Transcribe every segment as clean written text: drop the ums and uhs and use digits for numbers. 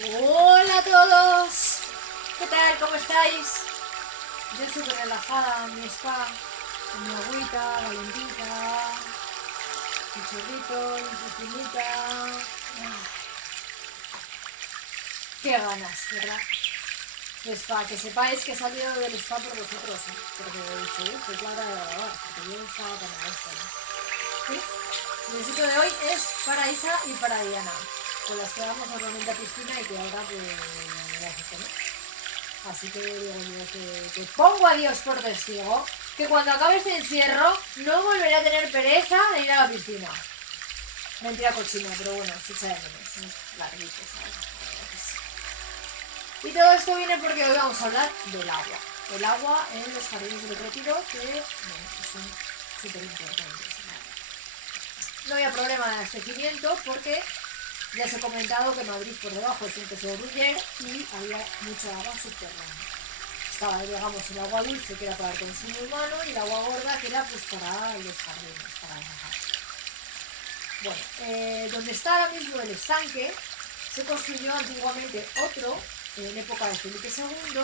Hola a todos, ¿qué tal? ¿Cómo estáis? Yo súper relajada en mi spa, con mi agüita, calentita, mi chorrito, mi piscinita. Qué ganas, ¿verdad? De spa, que sepáis que he salido del spa por vosotros, ¿eh? Porque he dicho, qué plata de grabar, porque yo estaba tan a gusto, ¿no? ¿Sí? El sitio de hoy es para Isa y para Diana, con las que vamos normalmente a piscina y que ahora pues ya se conoce. Así que digo yo que pongo a Dios por testigo que cuando acabe este encierro no volveré a tener pereza de ir a la piscina. Mentira cochina, pero bueno, se echa de menos. Un larguito, ¿sabes? Y todo esto viene porque hoy vamos a hablar del agua. El agua en los jardines del retiro, que bueno, pues son súper importantes. No había problema de abastecimiento porque ya os he comentado que Madrid por debajo es un queso de Gruyère y había mucha agua subterránea. Estaba, digamos, el agua dulce que era para el consumo humano y el agua gorda que era pues para los jardines, para regar. Bueno, donde está ahora mismo el estanque, se construyó antiguamente otro, en época de Felipe II,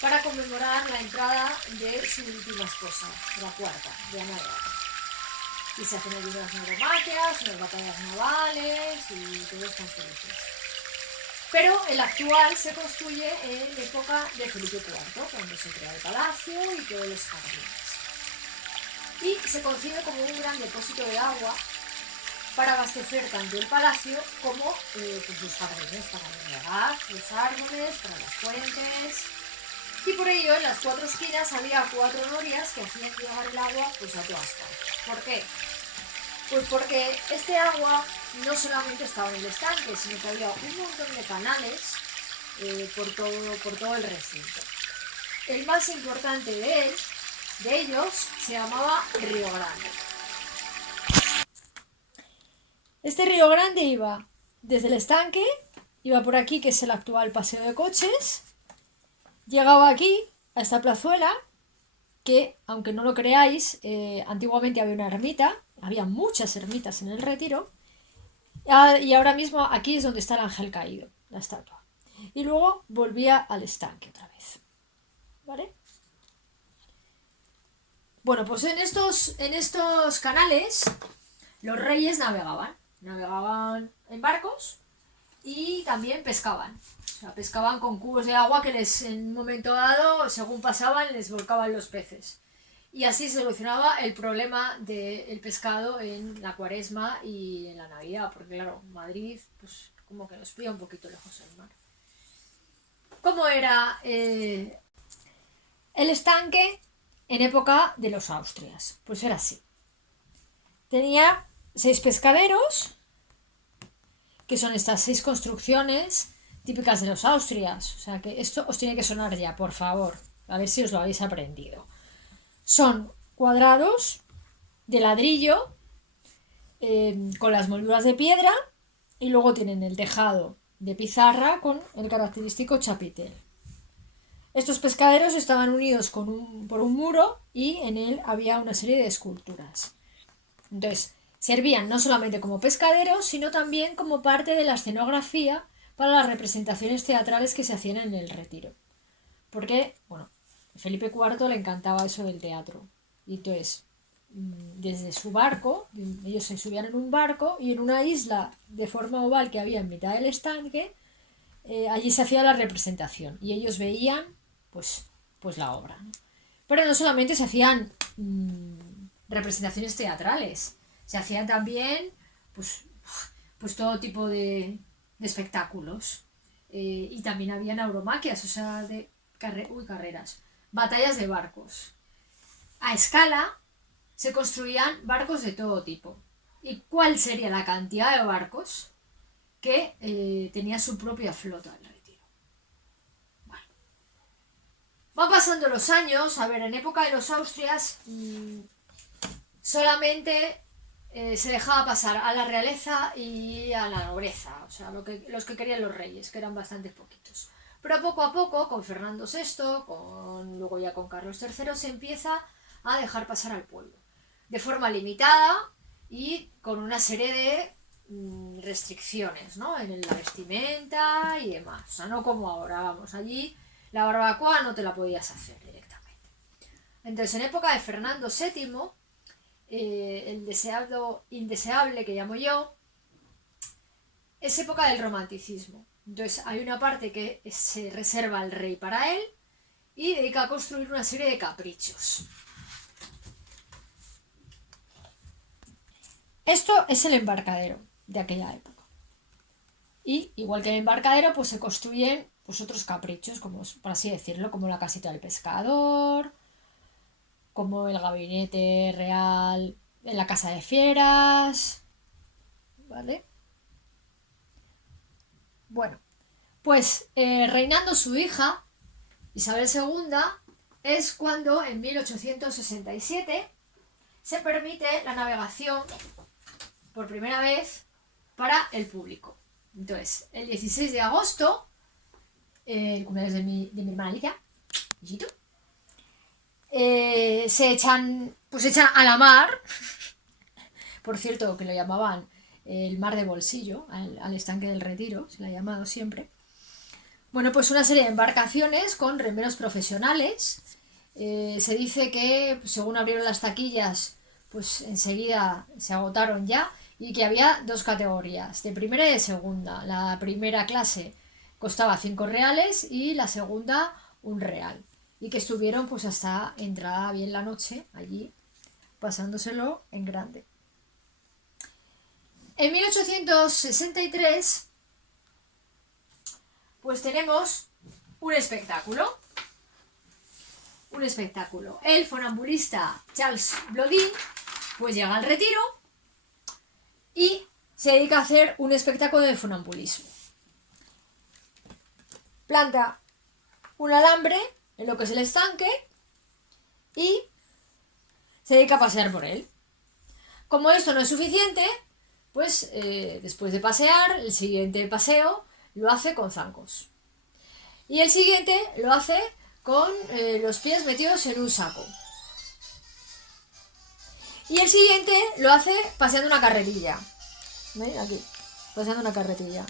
para conmemorar la entrada de su última esposa, la cuarta, de Ana de Aragón. Y se hacen allí unas neuromaquias, unas batallas navales y todos están felices. Pero el actual se construye en época de Felipe IV, cuando se crea el palacio y todos los jardines. Y se concibe como un gran depósito de agua para abastecer tanto el palacio como pues los jardines, para regar los árboles, para las fuentes. Y por ello en las cuatro esquinas había cuatro norias que hacían llegar el agua pues a todas partes. ¿Por qué? Pues porque este agua no solamente estaba en el estanque, sino que había un montón de canales por todo el recinto. El más importante de ellos se llamaba Río Grande. Este Río Grande iba desde el estanque, iba por aquí, que es el actual paseo de coches, llegaba aquí, a esta plazuela, que, aunque no lo creáis, antiguamente había una ermita, había muchas ermitas en el Retiro, y ahora mismo aquí es donde está el ángel caído, la estatua. Y luego volvía al estanque otra vez. ¿Vale? Bueno, pues en estos canales los reyes navegaban. Navegaban en barcos y también pescaban. O sea, pescaban con cubos de agua que en un momento dado, según pasaban, les volcaban los peces. Y así se solucionaba el problema del pescado en la Cuaresma y en la Navidad, porque claro, Madrid, pues como que nos pilla un poquito lejos del mar. ¿Cómo era el estanque en época de los Austrias? Pues era así. Tenía 6 pescaderos, que son estas 6 construcciones típicas de los Austrias. O sea que esto os tiene que sonar ya, por favor. A ver si os lo habéis aprendido. Son cuadrados de ladrillo con las molduras de piedra y luego tienen el tejado de pizarra con el característico chapitel. Estos pescaderos estaban unidos por un muro y en él había una serie de esculturas. Entonces, servían no solamente como pescaderos, sino también como parte de la escenografía para las representaciones teatrales que se hacían en el Retiro. Porque, bueno, a Felipe IV le encantaba eso del teatro. Y entonces, desde su barco, ellos se subían en un barco y en una isla de forma oval que había en mitad del estanque, allí se hacía la representación y ellos veían pues, pues la obra. Pero no solamente se hacían representaciones teatrales, se hacían también pues todo tipo de espectáculos. Y también había nauromaquias, o sea, carreras, batallas de barcos. A escala se construían barcos de todo tipo. ¿Y cuál sería la cantidad de barcos que tenía su propia flota el Retiro? Bueno, van pasando los años, a ver, en época de los Austrias solamente se dejaba pasar a la realeza y a la nobleza, o sea, los que querían los reyes, que eran bastante poquitos. Pero poco a poco, con Fernando VI, luego ya con Carlos III, se empieza a dejar pasar al pueblo. De forma limitada y con una serie de restricciones, ¿no? En la vestimenta y demás. O sea, no como ahora, vamos, allí la barbacoa no te la podías hacer directamente. Entonces, en época de Fernando VII, el deseado indeseable que llamo yo, es época del romanticismo. Entonces, hay una parte que se reserva al rey para él y dedica a construir una serie de caprichos. Esto es el embarcadero de aquella época. Y igual que el embarcadero, pues se construyen pues, otros caprichos, como por así decirlo, como la casita del pescador, como el gabinete real en la casa de fieras, ¿vale? Bueno, pues reinando su hija, Isabel II, es cuando en 1867 se permite la navegación por primera vez para el público. Entonces, el 16 de agosto, el cumpleaños de mi hermana Alicia, se echan a la mar. Por cierto, que lo llamaban el mar de bolsillo, al estanque del Retiro, se le ha llamado siempre. Bueno, pues una serie de embarcaciones con remeros profesionales. Se dice que, pues, según abrieron las taquillas, pues enseguida se agotaron ya, y que había dos categorías, de primera y de segunda. La primera clase costaba 5 reales y la segunda 1 real. Y que estuvieron pues hasta entrada bien la noche allí, pasándoselo en grande. En 1863 pues tenemos un espectáculo. El funambulista Charles Blodin pues llega al Retiro y se dedica a hacer un espectáculo de funambulismo. Planta un alambre en lo que es el estanque y se dedica a pasear por él. Como esto no es suficiente, pues después de pasear, el siguiente paseo lo hace con zancos. Y el siguiente lo hace con los pies metidos en un saco. Y el siguiente lo hace paseando una carretilla. ¿Veis? Aquí, paseando una carretilla.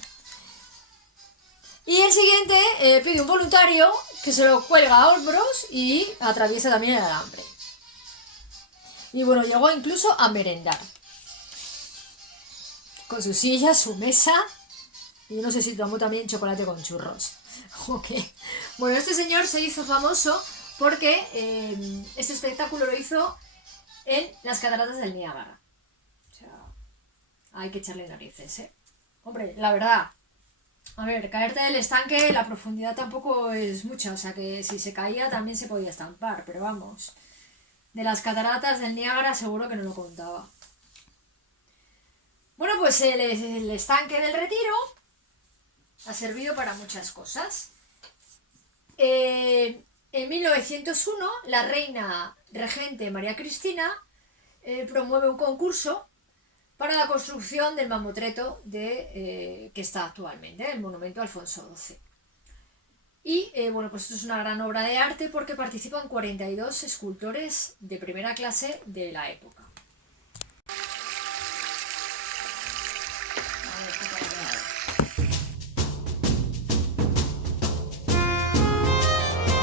Y el siguiente pide un voluntario que se lo cuelga a hombros y atraviesa también el alambre. Y bueno, llegó incluso a merendar. Con su silla, su mesa. Y no sé si tomó también chocolate con churros. Okay. Bueno, este señor se hizo famoso porque este espectáculo lo hizo en las cataratas del Niágara. O sea, hay que echarle narices, ¿eh? Hombre, la verdad, a ver, caerte del estanque, la profundidad tampoco es mucha, o sea que si se caía también se podía estampar, pero vamos, de las cataratas del Niágara seguro que no lo contaba. Bueno, pues el estanque del Retiro ha servido para muchas cosas. En 1901, la reina regente María Cristina promueve un concurso para la construcción del mamotreto que está actualmente, el monumento a Alfonso XII. Y bueno, pues esto es una gran obra de arte porque participan 42 escultores de primera clase de la época. A ver,